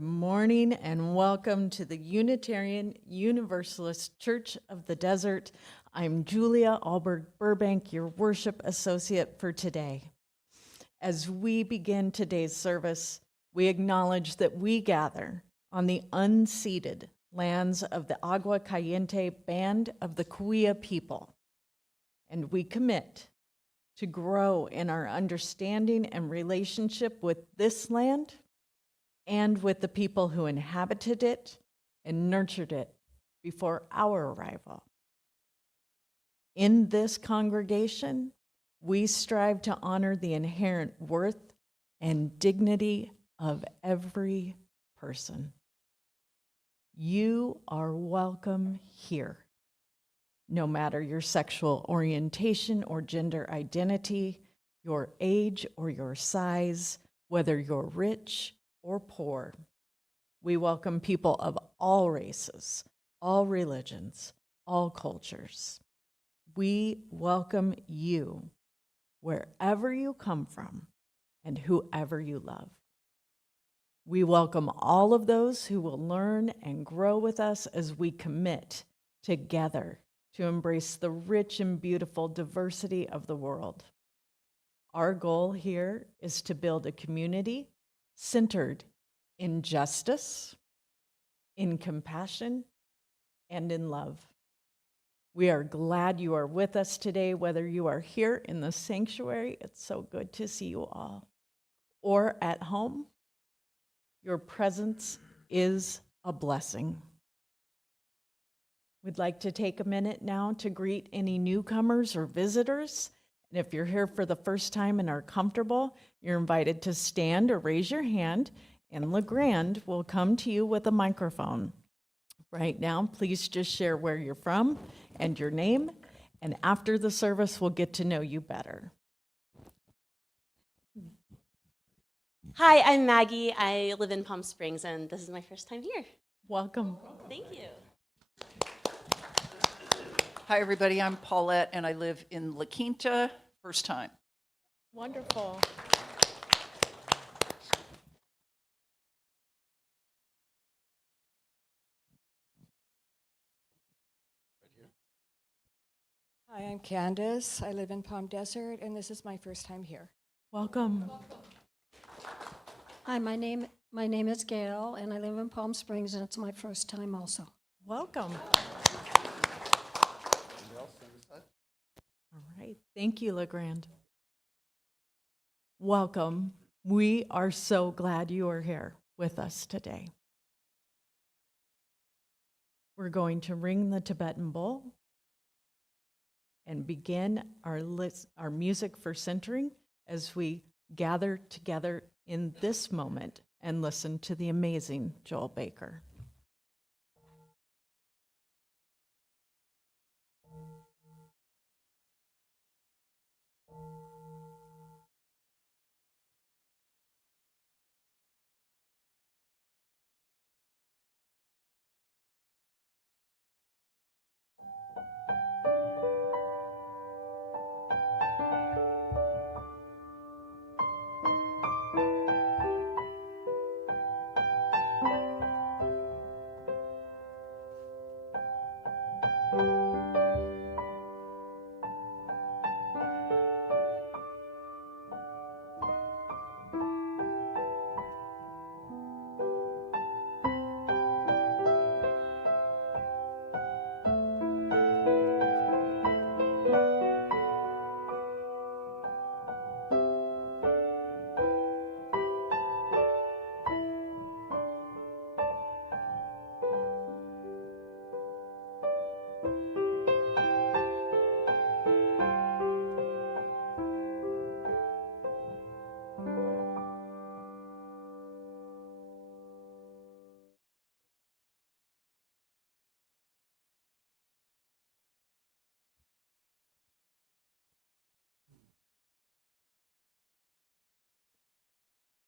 Good morning and welcome to the Unitarian Universalist Church of the Desert. I'm Julia ALberg-Burbank, your worship associate for today. As we begin today's service, we acknowledge that we gather on the unceded lands of the Agua Caliente Band of the Cahuilla people, and we commit to grow in our understanding and relationship with this land and with the people who inhabited it and nurtured it before our arrival. In this congregation, we strive to honor the inherent worth and dignity of every person. You are welcome here, no matter your sexual orientation or gender identity, your age or your size, whether you're rich or poor. We welcome people of all races, all religions, all cultures. We welcome you wherever you come from and whoever you love. We welcome all of those who will learn and grow with us as we commit together to embrace the rich and beautiful diversity of the world. Our goal here is to build a community centered in justice, in compassion, and in love. We are glad you are with us today, whether you are here in the sanctuary, it's so good to see you all, or at home. Your presence is a blessing. We'd like to take a minute now to greet any newcomers or visitors. And if you're here for the first time and are comfortable, you're invited to stand or raise your hand, and LeGrand will come to you with a microphone. Right now, please just share where you're from and your name, and after the service, we'll get to know you better. Hi, I'm Maggie. I live in Palm Springs, and this is my first time here. Welcome. Thank you. Hi, everybody. I'm Paulette, and I live in La Quinta. First time. Wonderful. Hi, I'm Candace. I live in Palm Desert, and this is my first time here. Welcome. Hi, my name is Gail, and I live in Palm Springs, and it's my first time also. Welcome. All right. Thank you, LeGrand. Welcome. We are so glad you are here with us today. We're going to ring the Tibetan bowl and begin our music for centering as we gather together in this moment and listen to the amazing Joel Baker.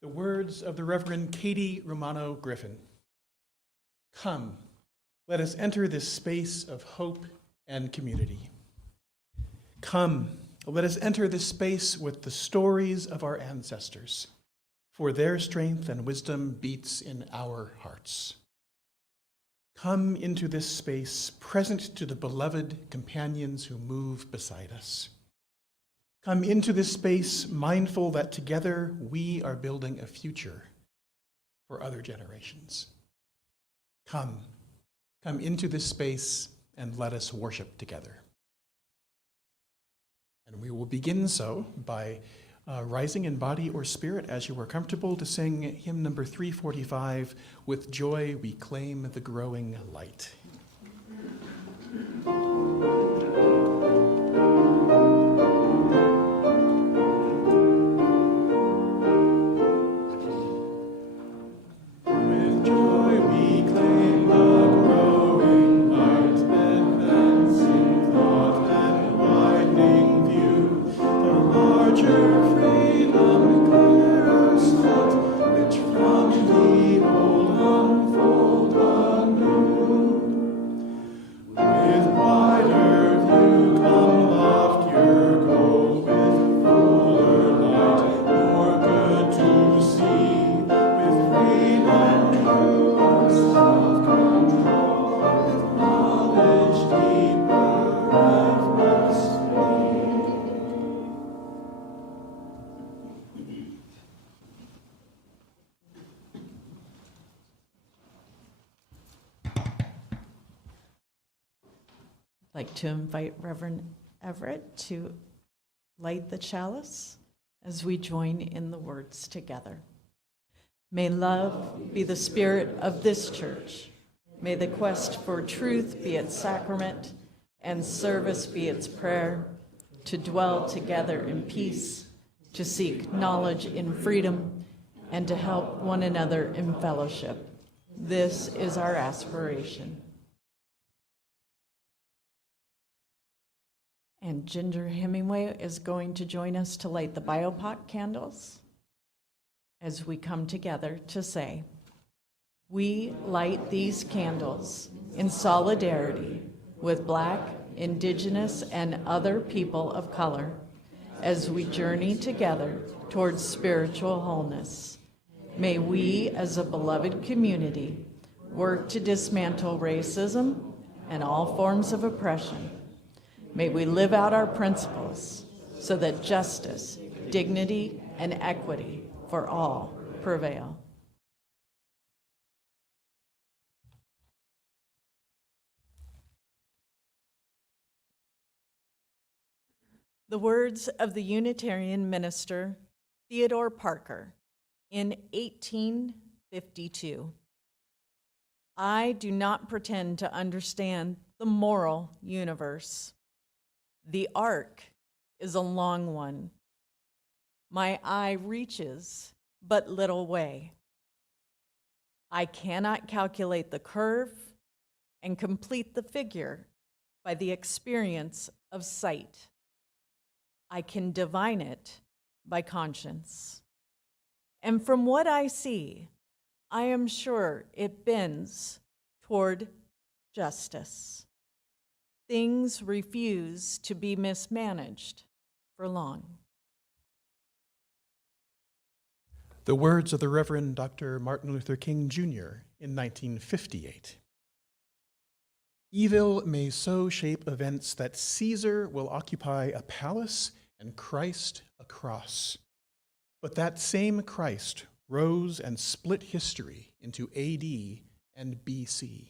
The words of the Reverend Katie Romano Griffin. Come, let us enter this space of hope and community. Come, let us enter this space with the stories of our ancestors. for their strength and wisdom beats in our hearts. Come into this space, present to the beloved companions who move beside us. Come into this space, mindful that together we are building a future for other generations. Come into this space and let us worship together. And we will begin so by rising in body or spirit as you are comfortable to sing hymn number 345, With Joy We Claim the Growing Light. I'd like to invite Reverend Everett to light the chalice as we join in the words together. May love be the spirit of this church. May the quest for truth be its sacrament and service be its prayer, to dwell together in peace, to seek knowledge in freedom, and to help one another in fellowship. This is our aspiration. And Ginger Hemingway is going to join us to light the biopot candles as we come together to say, we light these candles in solidarity with Black, Indigenous, and other people of color as we journey together towards spiritual wholeness. May we, as a beloved community, work to dismantle racism and all forms of oppression. May we live out our principles so that justice, dignity, and equity for all prevail. The words of the Unitarian minister Theodore Parker in 1852. I do not pretend to understand the moral universe. The arc is a long one. My eye reaches but little way. I cannot calculate the curve and complete the figure by the experience of sight. I can divine it by conscience. And from what I see, I am sure it bends toward justice. Things refuse to be mismanaged for long. The words of the Reverend Dr. Martin Luther King Jr. in 1958. Evil may so shape events that Caesar will occupy a palace and Christ a cross. But that same Christ rose and split history into AD and BC,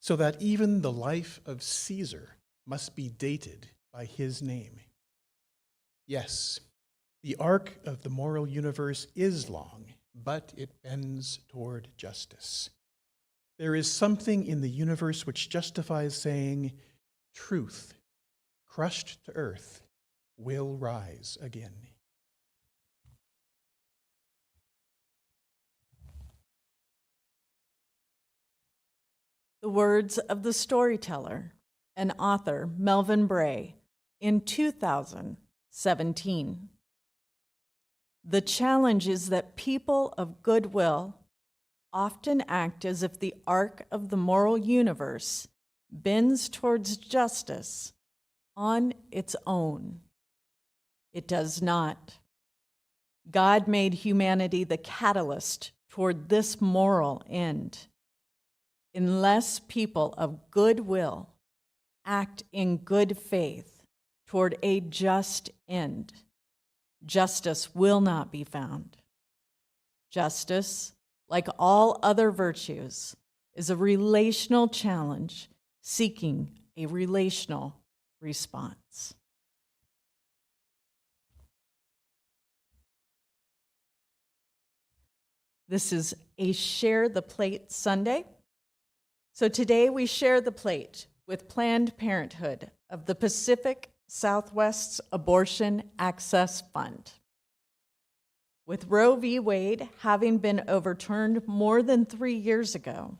so that even the life of Caesar must be dated by his name. Yes, the arc of the moral universe is long, but it bends toward justice. There is something in the universe which justifies saying, truth, crushed to earth, will rise again. The words of the storyteller and author Melvin Bray in 2017. The challenge is that people of goodwill often act as if the arc of the moral universe bends towards justice on its own. It does not. God made humanity the catalyst toward this moral end. Unless people of good will act in good faith toward a just end, justice will not be found. Justice, like all other virtues, is a relational challenge seeking a relational response. This is a Share the Plate Sunday. So today we share the plate with Planned Parenthood of the Pacific Southwest's Abortion Access Fund. With Roe v. Wade having been overturned more than 3 years ago,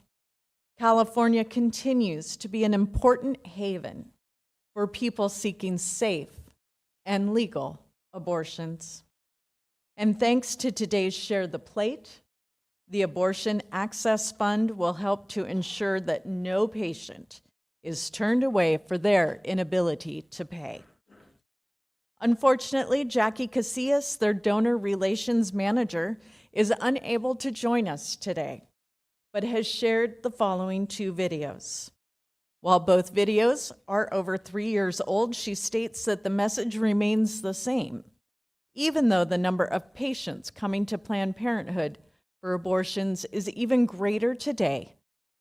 California continues to be an important haven for people seeking safe and legal abortions. And thanks to today's Share the Plate, the Abortion Access Fund will help to ensure that no patient is turned away for their inability to pay. Unfortunately, Jackie Casillas, their donor relations manager, is unable to join us today, but has shared the following 2 videos. While both videos are over 3 years old, she states that the message remains the same, even though the number of patients coming to Planned Parenthood for abortions is even greater today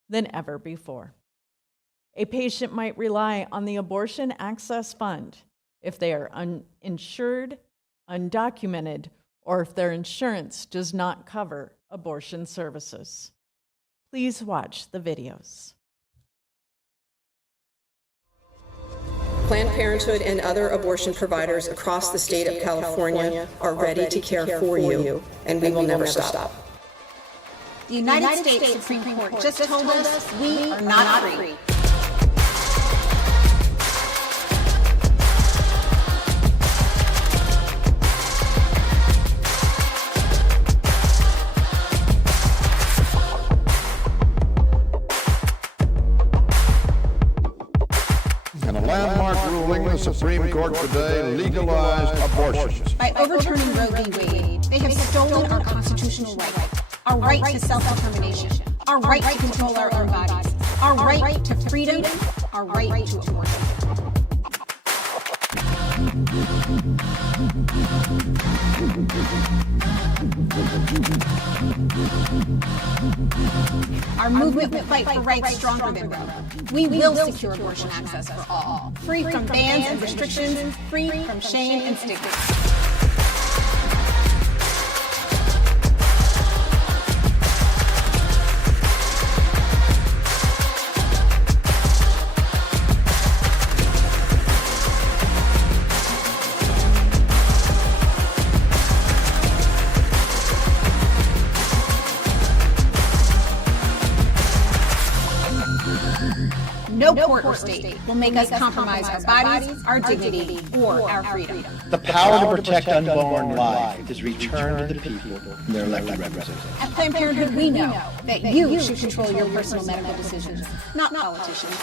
than ever before. A patient might rely on the Abortion Access Fund if they are uninsured, undocumented, or if their insurance does not cover abortion services. Please watch the videos. Planned Parenthood and other abortion providers across the state of California are ready to care for you, and we will never stop. The United States Supreme Court just told us we are not free. In a landmark ruling, the Supreme Court today legalized abortions. By overturning Roe v. Wade, they have stolen our constitutional right, our right to self-determination, our right to control our own bodies, our right to freedom, our right to abortion. Our movement will fight for rights stronger than Roe. We will secure abortion access for all, free from bans and restrictions, free from shame and stigma. No court or state will make us compromise our bodies, our dignity, or our freedom. The power to protect unborn life is returned to the people and their elected representatives. At Planned Parenthood, we know that you should control your personal medical decisions, not politicians.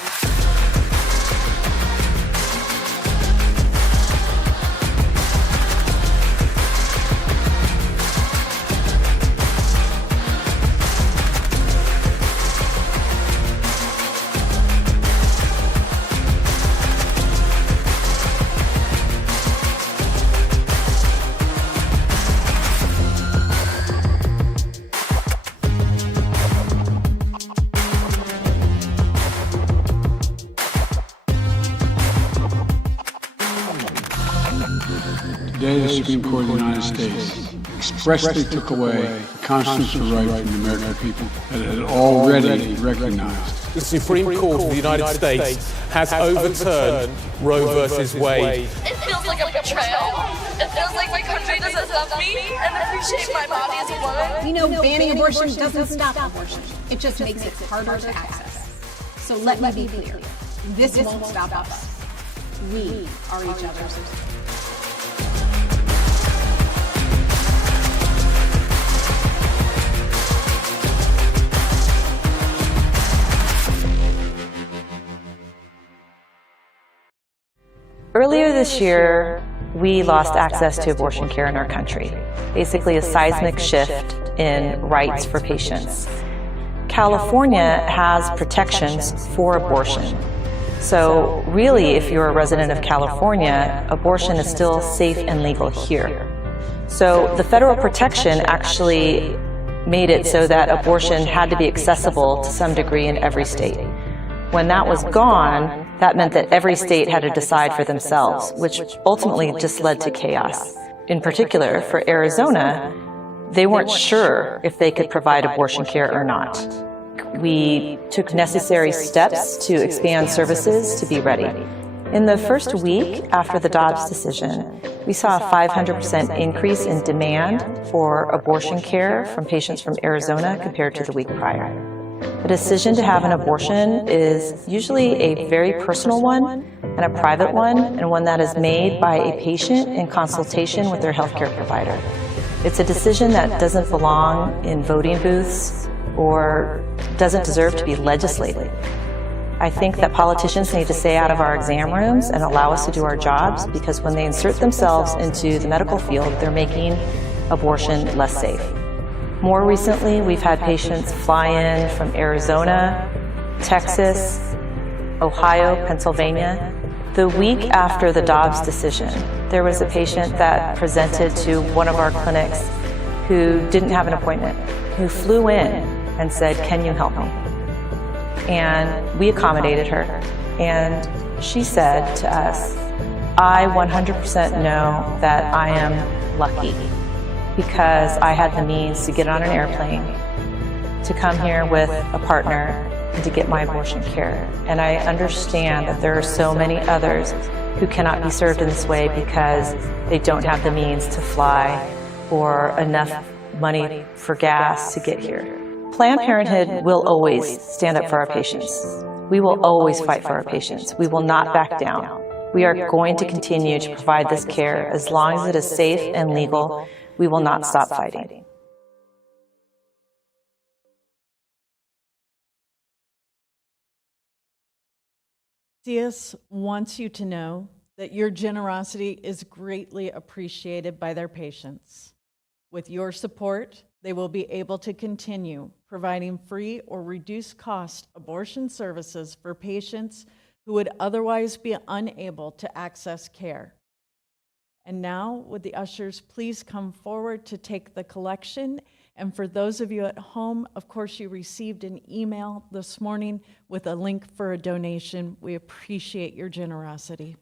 Today, the Supreme Court of the United States expressly took away the constitutional right from the American people that it had already recognized. The Supreme Court of the United States has overturned Roe versus Wade. It feels like a betrayal. It feels like my country doesn't love me and appreciate my body as a woman. We know banning abortion doesn't stop abortion. It just makes it harder to access. So let me be clear. This won't stop us. We are each other's. Earlier this year, we lost access to abortion care in our country. Basically a seismic shift in rights for patients. California has protections for abortion. So really, if you're a resident of California, abortion is still safe and legal here. So the federal protection actually made it so that abortion had to be accessible to some degree in every state. When that was gone, that meant that every state had to decide for themselves, which ultimately just led to chaos. In particular, for Arizona, they weren't sure if they could provide abortion care or not. We took necessary steps to expand services to be ready. In the first week after the Dobbs decision, we saw a 500% increase in demand for abortion care from patients from Arizona compared to the week prior. The decision to have an abortion is usually a very personal one and a private one, and one that is made by a patient in consultation with their healthcare provider. It's a decision that doesn't belong in voting booths or doesn't deserve to be legislated. I think that politicians need to stay out of our exam rooms and allow us to do our jobs, because when they insert themselves into the medical field, they're making abortion less safe. More recently, we've had patients fly in from Arizona, Texas, Ohio, Pennsylvania. The week after the Dobbs decision, there was a patient that presented to one of our clinics who didn't have an appointment, who flew in and said, "Can you help me?" And we accommodated her. And she said to us, "I 100% know that I am lucky because I had the means to get on an airplane, to come here with a partner, and to get my abortion care. And I understand that there are so many others who cannot be served in this way because they don't have the means to fly or enough money for gas to get here." Planned Parenthood will always stand up for our patients. We will always fight for our patients. We will not back down. We are going to continue to provide this care as long as it is safe and legal. We will not stop fighting. CS wants you to know that your generosity is greatly appreciated by their patients. With your support, they will be able to continue providing free or reduced cost abortion services for patients who would otherwise be unable to access care. And now, would the ushers please come forward to take the collection? And for those of you at home, of course, you received an email this morning with a link for a donation. We appreciate your generosity.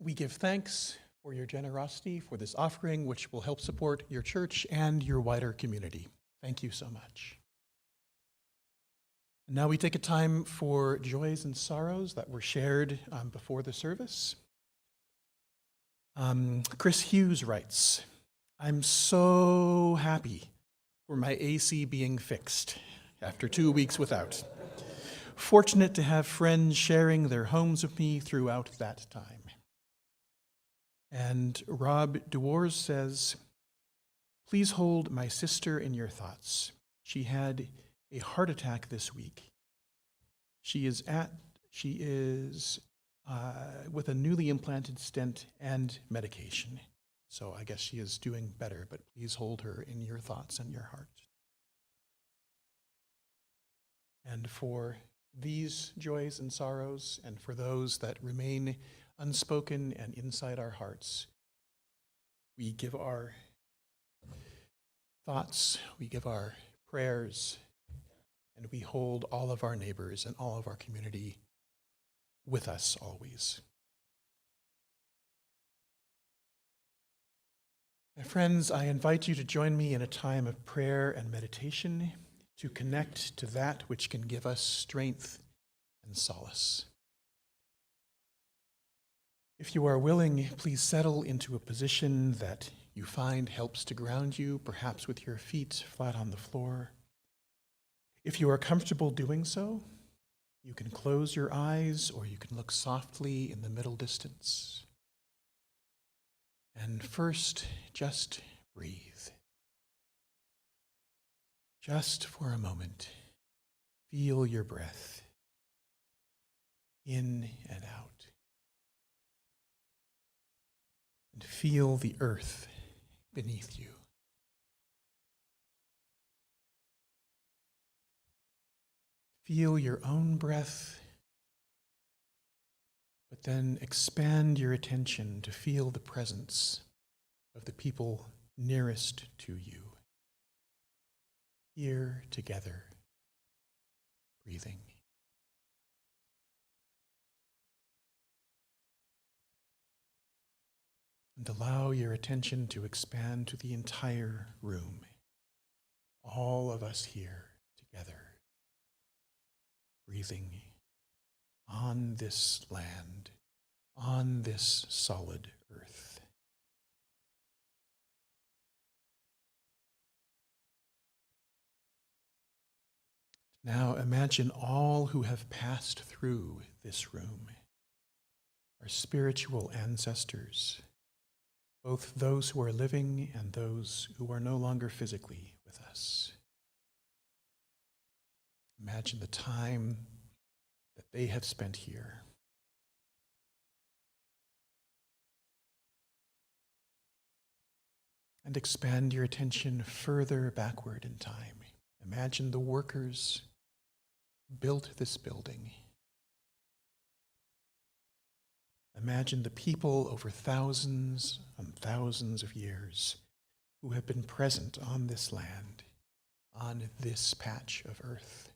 We give thanks for your generosity for this offering, which will help support your church and your wider community. Thank you so much. Now we take a time for joys and sorrows that were shared before the service. Chris Hughes writes, "I'm so happy for my AC being fixed after 2 weeks without. Fortunate to have friends sharing their homes with me throughout that time." And Rob Dewars says, "Please hold my sister in your thoughts. She had a heart attack this week. She is with a newly implanted stent and medication. So I guess she is doing better, but please hold her in your thoughts and your heart. And for these joys and sorrows, and for those that remain unspoken and inside our hearts, we give our thoughts, we give our prayers, and we hold all of our neighbors and all of our community with us always. My friends, I invite you to join me in a time of prayer and meditation to connect to that which can give us strength and solace. If you are willing, please settle into a position that you find helps to ground you, perhaps with your feet flat on the floor. If you are comfortable doing so, you can close your eyes or you can look softly in the middle distance. And first, just breathe. Just for a moment, feel your breath in and out. And feel the earth beneath you. Feel your own breath, but then expand your attention to feel the presence of the people nearest to you. Here together, breathing. And allow your attention to expand to the entire room. All of us here together, breathing on this land, on this solid earth. Now imagine all who have passed through this room, our spiritual ancestors, both those who are living and those who are no longer physically with us. Imagine the time that they have spent here. And expand your attention further backward in time. Imagine the workers who built this building. Imagine the people over thousands and thousands of years who have been present on this land, on this patch of earth.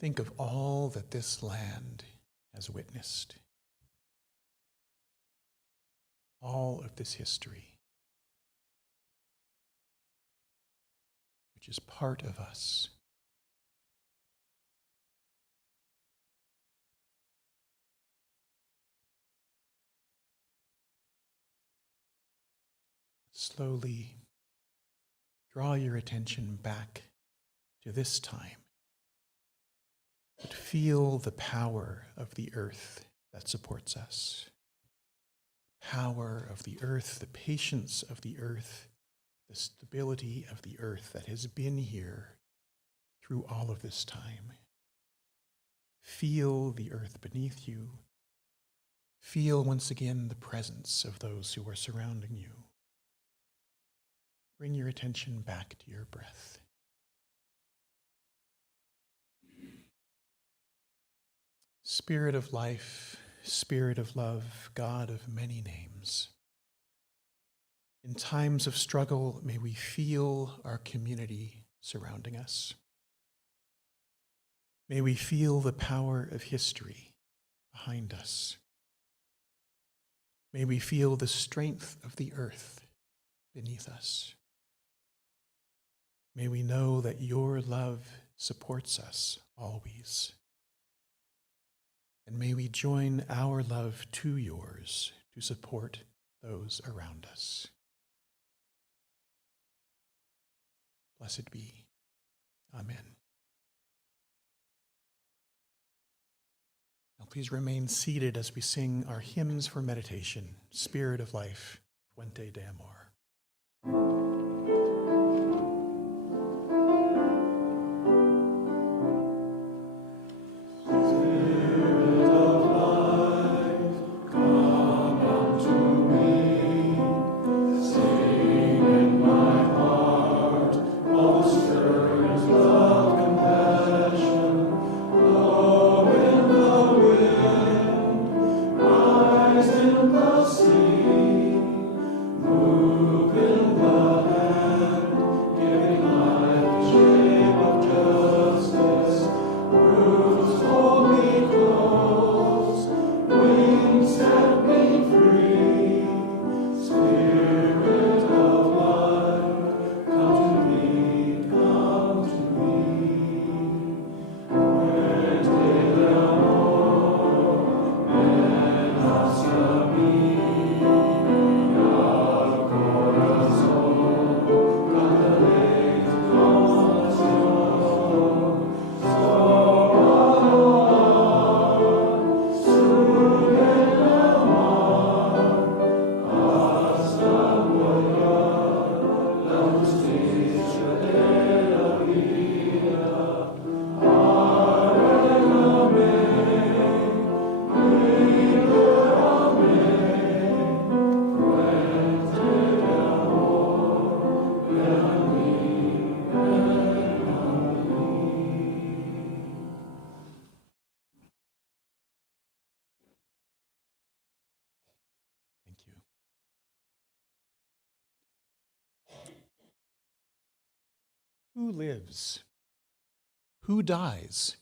Think of all that this land has witnessed. All of this history, which is part of us. Slowly draw your attention back to this time, but feel the power of the earth that supports us. Power of the earth, the patience of the earth, the stability of the earth that has been here through all of this time. Feel the earth beneath you. Feel once again the presence of those who are surrounding you. Bring your attention back to your breath. Spirit of life, Spirit of love, God of many names. In times of struggle, may we feel our community surrounding us. May we feel the power of history behind us. May we feel the strength of the earth beneath us. May we know that your love supports us always. And may we join our love to yours to support those around us. Blessed be. Amen. Now please remain seated as we sing our hymns for meditation, Spirit of Life, Fuente de Amor. Who lives? Who dies?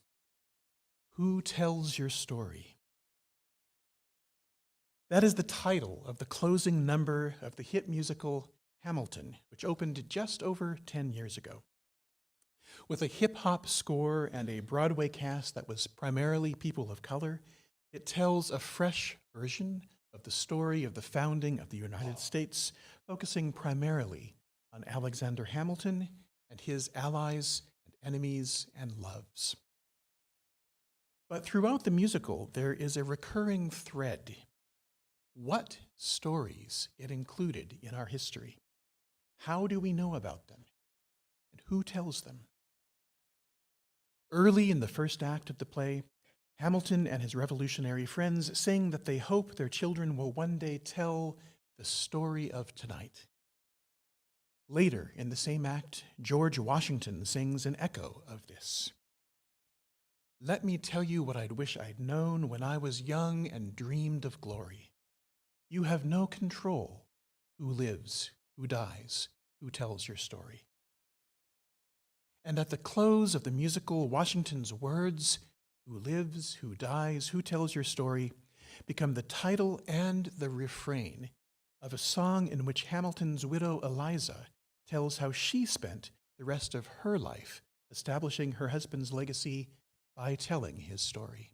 Who tells your story? That is the title of the closing number of the hit musical Hamilton, which opened just over 10 years ago. With a hip-hop score and a Broadway cast that was primarily people of color, it tells a fresh version of the story of the founding of the United States, focusing primarily on Alexander Hamilton and his allies and enemies and loves. But throughout the musical, there is a recurring thread. What stories it included in our history? How do we know about them? And who tells them? Early in the first act of the play, Hamilton and his revolutionary friends sing that they hope their children will one day tell the story of tonight. Later in the same act, George Washington sings an echo of this. Let me tell you what I'd wish I'd known when I was young and dreamed of glory. You have no control who lives, who dies, who tells your story. And at the close of the musical, Washington's words, who lives, who dies, who tells your story, become the title and the refrain of a song in which Hamilton's widow Eliza tells how she spent the rest of her life establishing her husband's legacy by telling his story.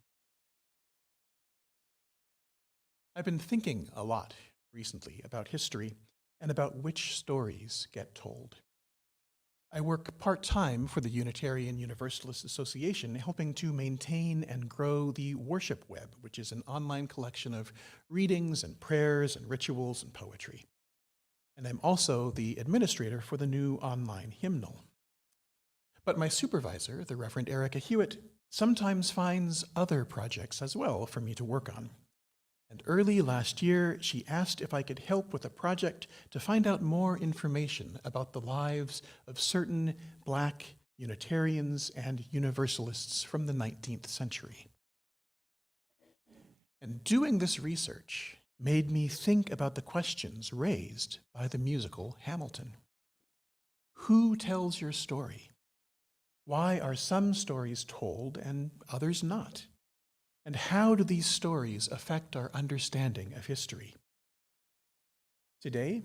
I've been thinking a lot recently about history and about which stories get told. I work part-time for the Unitarian Universalist Association, helping to maintain and grow the Worship Web, which is an online collection of readings and prayers and rituals and poetry. And I'm also the administrator for the new online hymnal. But my supervisor, the Reverend Erica Hewitt, sometimes finds other projects as well for me to work on. And early last year, she asked if I could help with a project to find out more information about the lives of certain Black Unitarians and Universalists from the 19th century. And doing this research made me think about the questions raised by the musical Hamilton. Who tells your story? Why are some stories told and others not? And how do these stories affect our understanding of history? Today,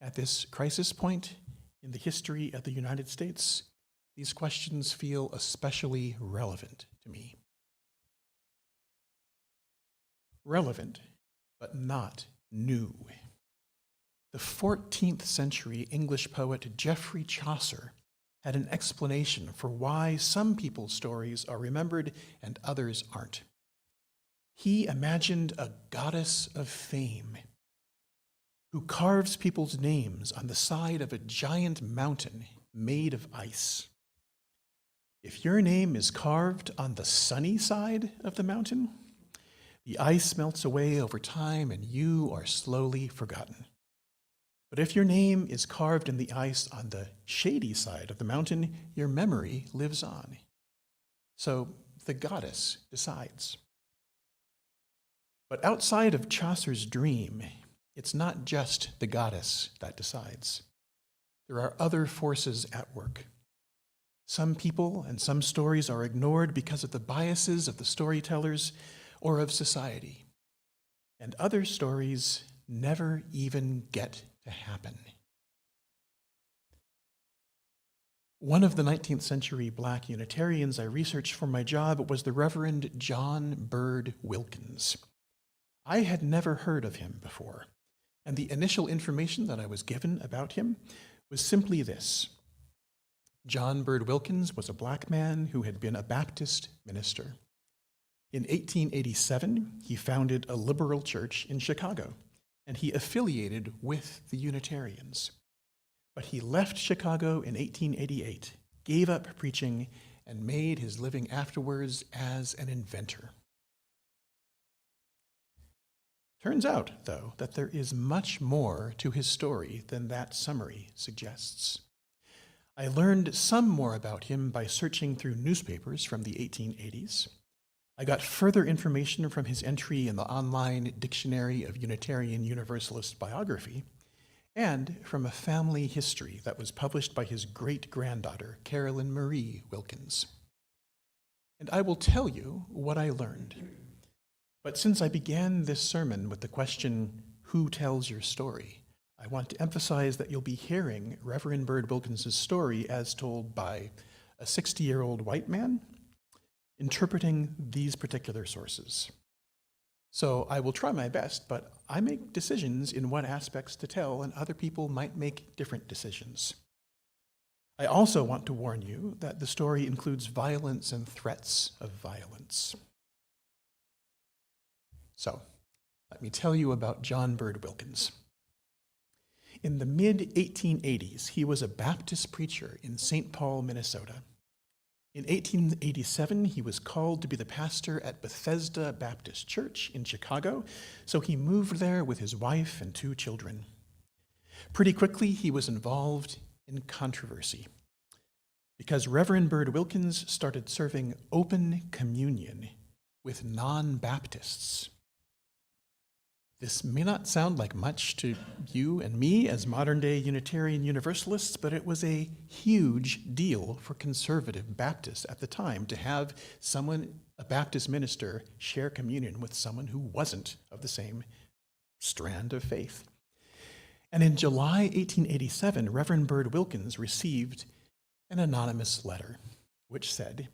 at this crisis point in the history of the United States, these questions feel especially relevant to me. Relevant, but not new. The 14th century English poet Geoffrey Chaucer had an explanation for why some people's stories are remembered and others aren't. He imagined a goddess of fame who carves people's names on the side of a giant mountain made of ice. If your name is carved on the sunny side of the mountain, the ice melts away over time and you are slowly forgotten. But if your name is carved in the ice on the shady side of the mountain, your memory lives on. So the goddess decides. But outside of Chaucer's dream, it's not just the goddess that decides. There are other forces at work. Some people and some stories are ignored because of the biases of the storytellers or of society. And other stories never even get to happen. One of the 19th century Black Unitarians I researched for my job was the Reverend John Bird Wilkins. I had never heard of him before, and the initial information that I was given about him was simply this. John Bird Wilkins was a Black man who had been a Baptist minister. In 1887, he founded a liberal church in Chicago, and he affiliated with the Unitarians. But he left Chicago in 1888, gave up preaching, and made his living afterwards as an inventor. Turns out, though, that there is much more to his story than that summary suggests. I learned some more about him by searching through newspapers from the 1880s. I got further information from his entry in the online Dictionary of Unitarian Universalist Biography, and from a family history that was published by his great-granddaughter, Carolyn Marie Wilkins. And I will tell you what I learned. But since I began this sermon with the question, who tells your story? I want to emphasize that you'll be hearing Reverend Bird Wilkins' story as told by a 60-year-old white man interpreting these particular sources. So I will try my best, but I make decisions in what aspects to tell, and other people might make different decisions. I also want to warn you that the story includes violence and threats of violence. So, let me tell you about John Bird Wilkins. In the mid-1880s, he was a Baptist preacher in St. Paul, Minnesota. In 1887, he was called to be the pastor at Bethesda Baptist Church in Chicago, so he moved there with his wife and 2 children. Pretty quickly, he was involved in controversy because Reverend Bird Wilkins started serving open communion with non-Baptists. This may not sound like much to you and me as modern-day Unitarian Universalists, but it was a huge deal for conservative Baptists at the time to have someone, a Baptist minister, share communion with someone who wasn't of the same strand of faith. And in July 1887, Reverend Bird Wilkins received an anonymous letter which said,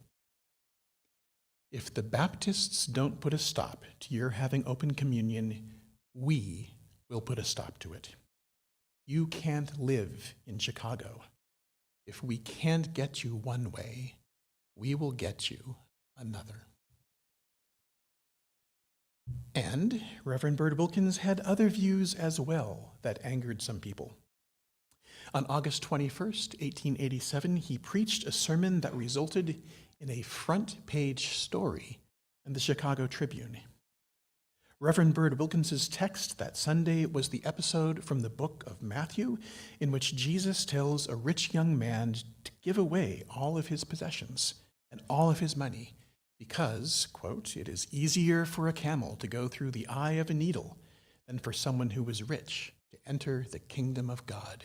"If the Baptists don't put a stop to your having open communion, we will put a stop to it. You can't live in Chicago. If we can't get you one way, we will get you another." And Reverend Bird Wilkins had other views as well that angered some people. On August 21st, 1887, he preached a sermon that resulted in a front-page story in the Chicago Tribune. Reverend Bird Wilkins' text that Sunday was the episode from the book of Matthew in which Jesus tells a rich young man to give away all of his possessions and all of his money because, quote, "it is easier for a camel to go through the eye of a needle than for someone who is rich to enter the kingdom of God."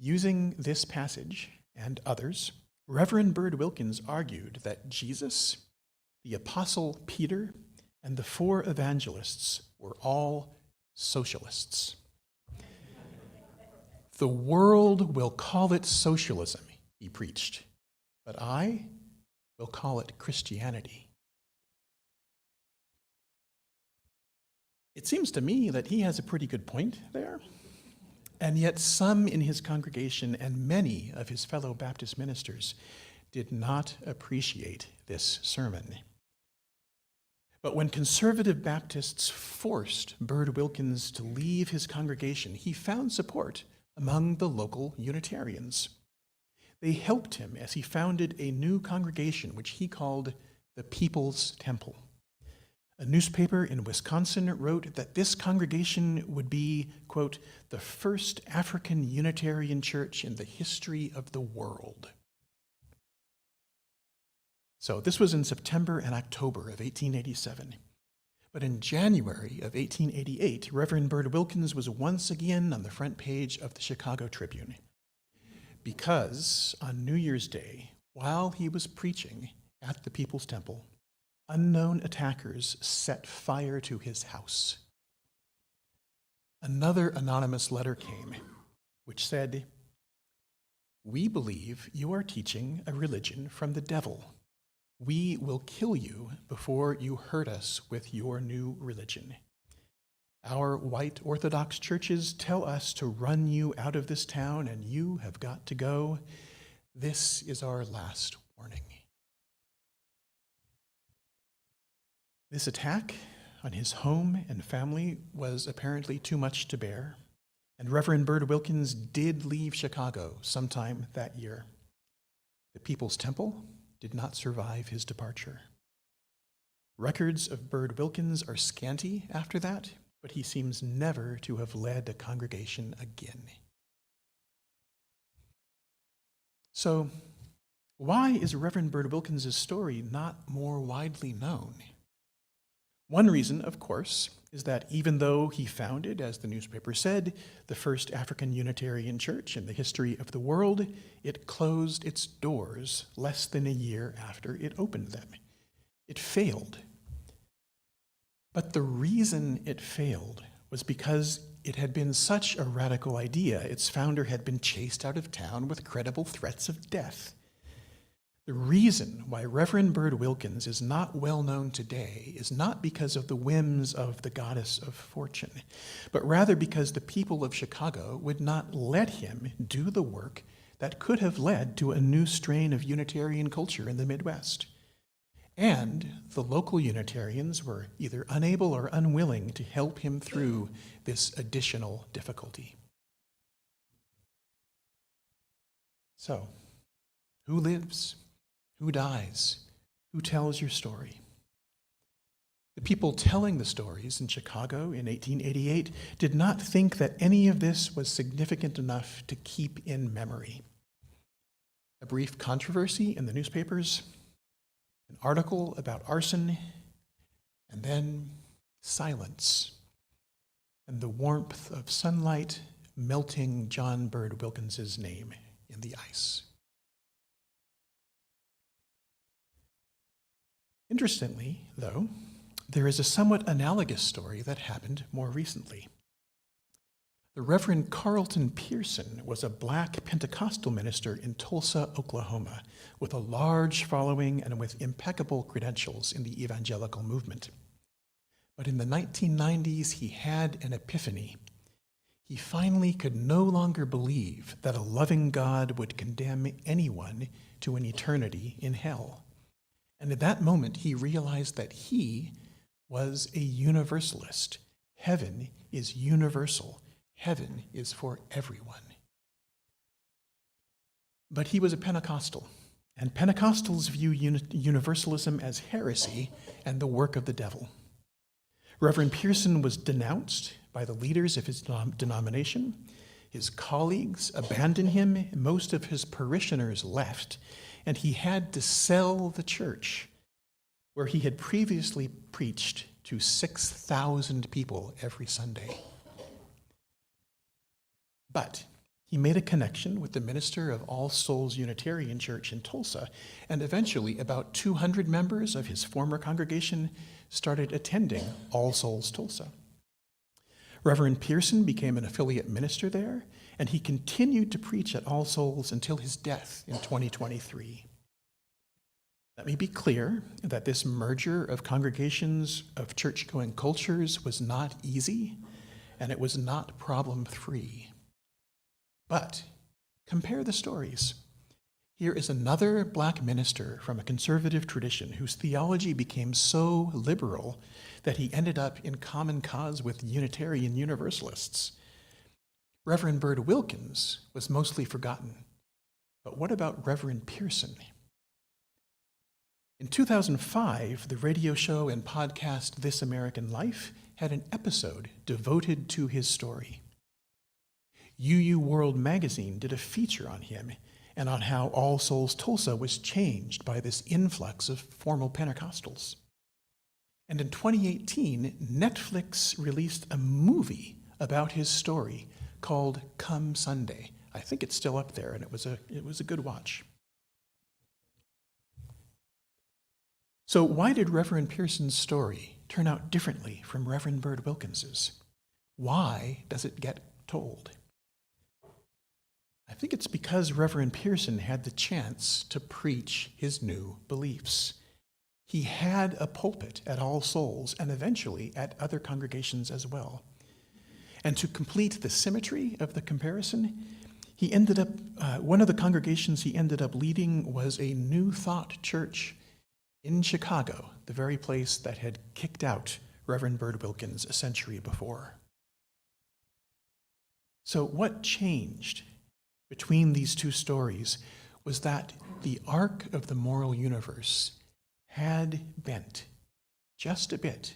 Using this passage and others, Reverend Bird Wilkins argued that Jesus, the Apostle Peter, and the 4 evangelists were all socialists. "The world will call it socialism," he preached, "but I will call it Christianity." It seems to me that he has a pretty good point there, and yet some in his congregation and many of his fellow Baptist ministers did not appreciate this sermon. But when conservative Baptists forced Bird Wilkins to leave his congregation, he found support among the local Unitarians. They helped him as he founded a new congregation which he called the People's Temple. A newspaper in Wisconsin wrote that this congregation would be, quote, "the first African Unitarian church in the history of the world." So this was in September and October of 1887. But in January of 1888, Reverend Bird Wilkins was once again on the front page of the Chicago Tribune because on New Year's Day, while he was preaching at the People's Temple, unknown attackers set fire to his house. Another anonymous letter came, which said, "We believe you are teaching a religion from the devil. We will kill you before you hurt us with your new religion. Our white Orthodox churches tell us to run you out of this town, and you have got to go. This is our last warning." This attack on his home and family was apparently too much to bear, and Reverend Bird Wilkins did leave Chicago sometime that year. The People's Temple did not survive his departure. Records of Bird Wilkins are scanty after that, but he seems never to have led a congregation again. So, why is Reverend Bird Wilkins' story not more widely known? One reason, of course, is that even though he founded, as the newspaper said, the first African Unitarian church in the history of the world, it closed its doors less than a year after it opened them. It failed. But the reason it failed was because it had been such a radical idea. Its founder had been chased out of town with credible threats of death. The reason why Reverend Bird Wilkins is not well known today is not because of the whims of the goddess of fortune, but rather because the people of Chicago would not let him do the work that could have led to a new strain of Unitarian culture in the Midwest. And the local Unitarians were either unable or unwilling to help him through this additional difficulty. So, who lives? Who dies? Who tells your story? The people telling the stories in Chicago in 1888 did not think that any of this was significant enough to keep in memory. A brief controversy in the newspapers, an article about arson, and then silence, and the warmth of sunlight melting John Bird Wilkins's name in the ice. Interestingly, though, there is a somewhat analogous story that happened more recently. The Reverend Carlton Pearson was a black Pentecostal minister in Tulsa, Oklahoma, with a large following and with impeccable credentials in the evangelical movement. But in the 1990s, he had an epiphany. He finally could no longer believe that a loving God would condemn anyone to an eternity in hell. And at that moment, he realized that he was a universalist. Heaven is universal. Heaven is for everyone. But he was a Pentecostal, and Pentecostals view universalism as heresy and the work of the devil. Reverend Pearson was denounced by the leaders of his denomination. His colleagues abandoned him. Most of his parishioners left, and he had to sell the church where he had previously preached to 6,000 people every Sunday. But he made a connection with the minister of All Souls Unitarian Church in Tulsa, and eventually about 200 members of his former congregation started attending All Souls Tulsa. Reverend Pearson became an affiliate minister there, and he continued to preach at All Souls until his death in 2023. Let me be clear that this merger of congregations of church-going cultures was not easy, and it was not problem-free. But compare the stories. Here is another black minister from a conservative tradition whose theology became so liberal that he ended up in common cause with Unitarian Universalists. Reverend Bird Wilkins was mostly forgotten. But what about Reverend Pearson? In 2005, the radio show and podcast This American Life had an episode devoted to his story. UU World magazine did a feature on him and on how All Souls Tulsa was changed by this influx of formal Pentecostals. And in 2018, Netflix released a movie about his story called Come Sunday. I think it's still up there, and it was a good watch. So why did Reverend Pearson's story turn out differently from Reverend Bird Wilkins's? Why does it get told? I think it's because Reverend Pearson had the chance to preach his new beliefs. He had a pulpit at All Souls and eventually at other congregations as well. And to complete the symmetry of the comparison, he ended up, one of the congregations he ended up leading was a New Thought church in Chicago, the very place that had kicked out Reverend Bird Wilkins a century before. So what changed between these two stories was that the arc of the moral universe had bent just a bit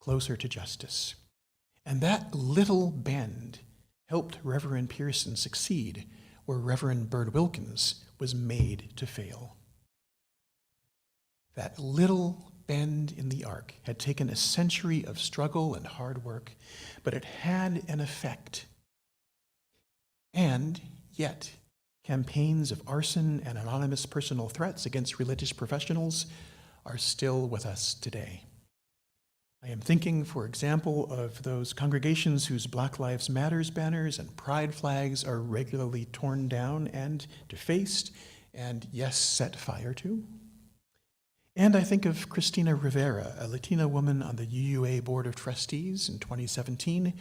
closer to justice. And that little bend helped Reverend Pearson succeed where Reverend Bird Wilkins was made to fail. That little bend in the arc had taken a century of struggle and hard work, but it had an effect. And yet, campaigns of arson and anonymous personal threats against religious professionals are still with us today. I am thinking, for example, of those congregations whose Black Lives Matters banners and pride flags are regularly torn down and defaced and, yes, set fire to. And I think of Cristina Rivera, a Latina woman on the UUA Board of Trustees in 2017,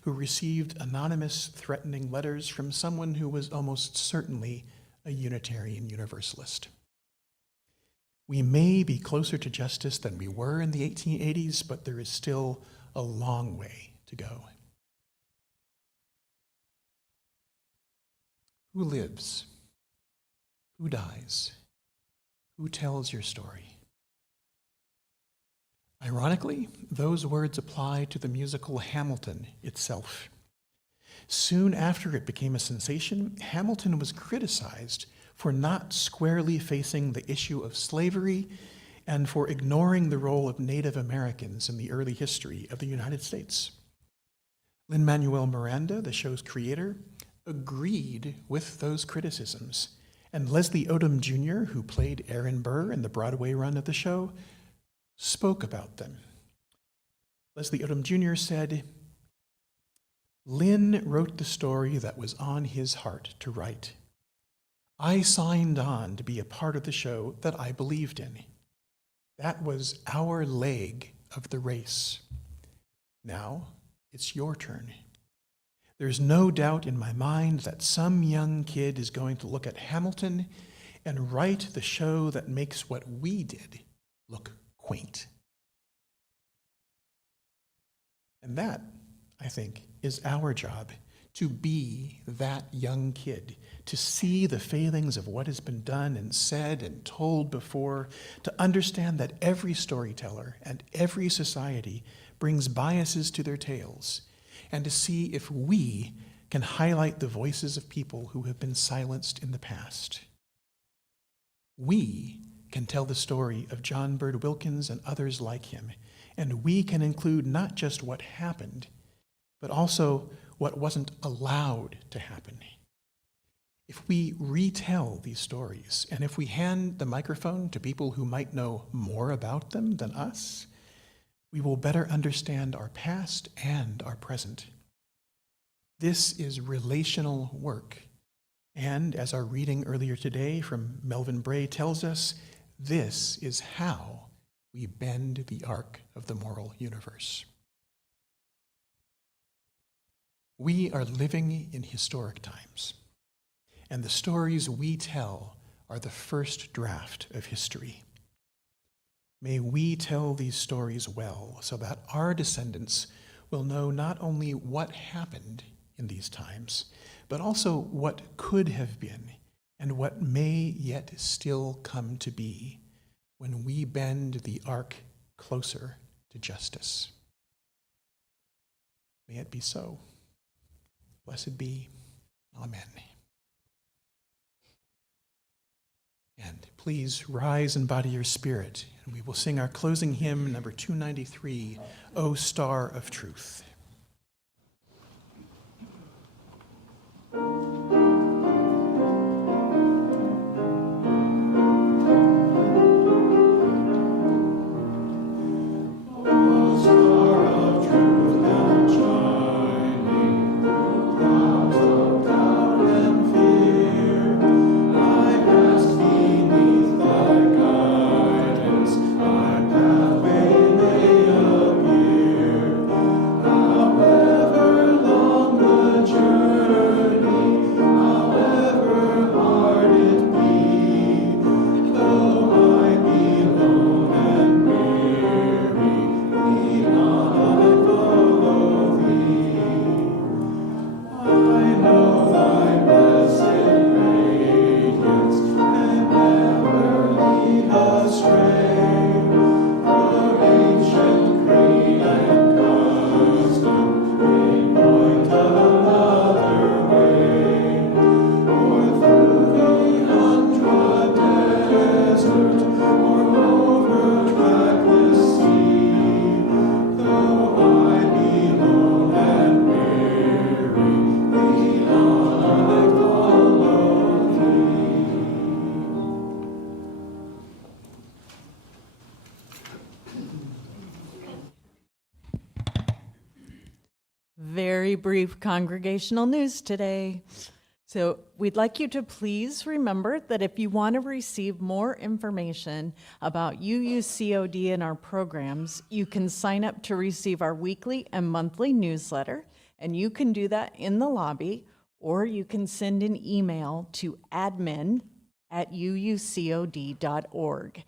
who received anonymous threatening letters from someone who was almost certainly a Unitarian Universalist. We may be closer to justice than we were in the 1880s, but there is still a long way to go. Who lives? Who dies? Who tells your story? Ironically, those words apply to the musical Hamilton itself. Soon after it became a sensation, Hamilton was criticized for not squarely facing the issue of slavery and for ignoring the role of Native Americans in the early history of the United States. Lin-Manuel Miranda, the show's creator, agreed with those criticisms, and Leslie Odom Jr., who played Aaron Burr in the Broadway run of the show, spoke about them. Leslie Odom Jr. said, "Lin wrote the story that was on his heart to write. I signed on to be a part of the show that I believed in. That was our leg of the race. Now it's your turn. There's no doubt in my mind that some young kid is going to look at Hamilton and write the show that makes what we did look quaint." And that, I think, is our job, to be that young kid, to see the failings of what has been done and said and told before, to understand that every storyteller and every society brings biases to their tales, and to see if we can highlight the voices of people who have been silenced in the past. We can tell the story of John Bird Wilkins and others like him, and we can include not just what happened, but also what wasn't allowed to happen. If we retell these stories, and if we hand the microphone to people who might know more about them than us, we will better understand our past and our present. This is relational work, and as our reading earlier today from Melvin Bray tells us, this is how we bend the arc of the moral universe. We are living in historic times, and the stories we tell are the first draft of history. May we tell these stories well so that our descendants will know not only what happened in these times, but also what could have been and what may yet still come to be when we bend the arc closer to justice. May it be so. Blessed be. Amen. And please rise and body your spirit, and we will sing our closing hymn, number 293, O Star of Truth. I very brief congregational news today. So we'd like you to please remember that if you want to receive more information about UUCOD and our programs, you can sign up to receive our weekly and monthly newsletter, and you can do that in the lobby, or you can send an email to admin@uucod.org,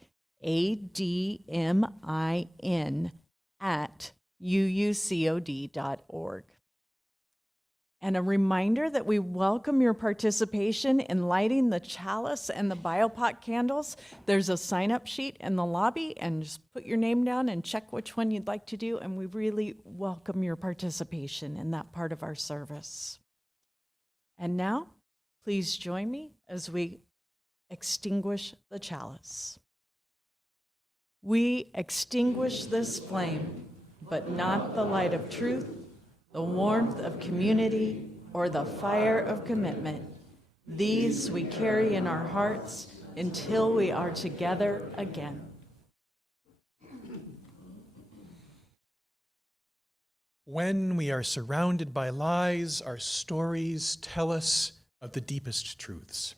admin@uucod.org. And a reminder that we welcome your participation in lighting the chalice and the biopot candles. There's a sign-up sheet in the lobby, and just put your name down and check which one you'd like to do, and we really welcome your participation in that part of our service. And now, please join me as we extinguish the chalice. We extinguish this flame, but not the light of truth, the warmth of community, or the fire of commitment. These we carry in our hearts until we are together again. When we are surrounded by lies, our stories tell us of the deepest truths.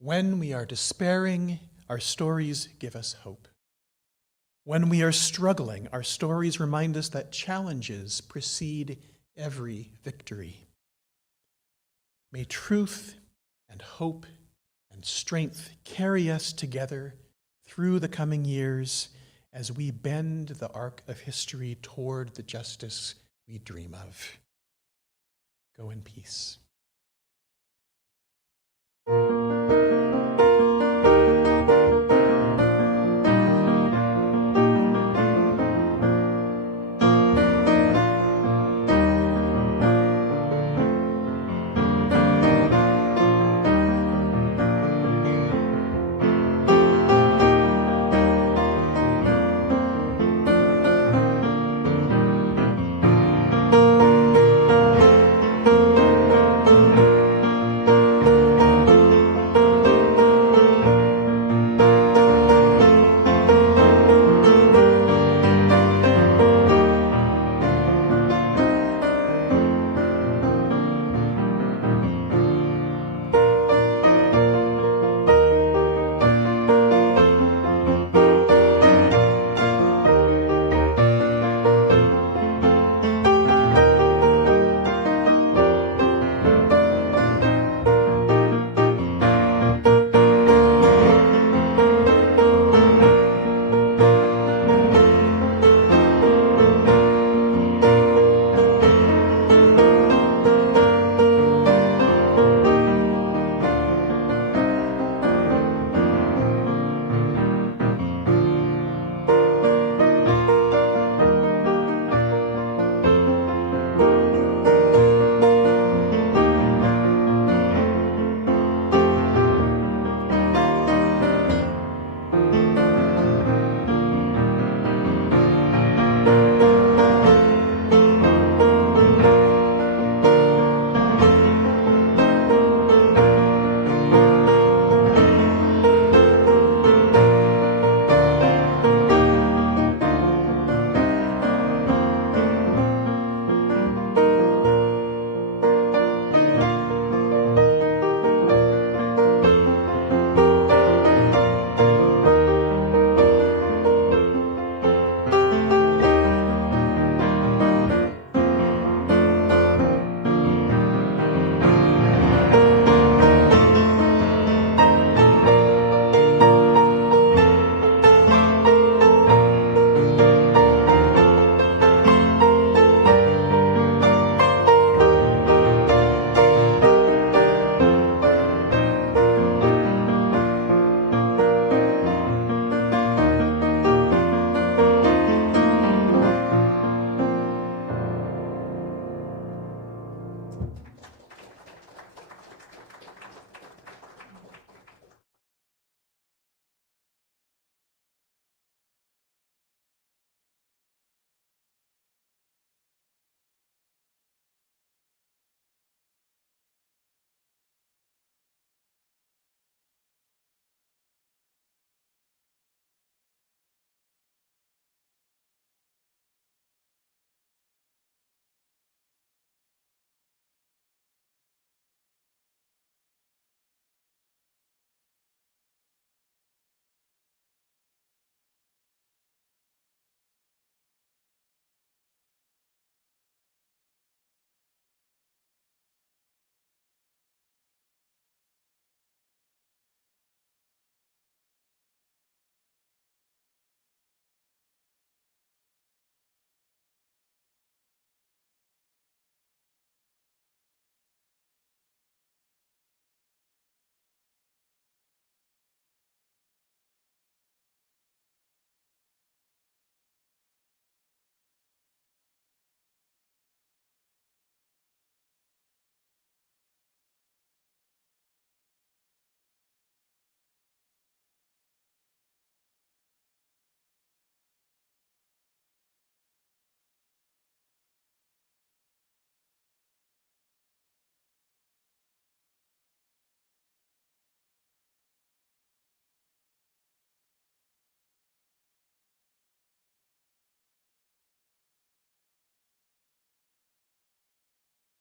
When we are despairing, our stories give us hope. When we are struggling, our stories remind us that challenges precede every victory. May truth and hope and strength carry us together through the coming years as we bend the arc of history toward the justice we dream of. Go in peace.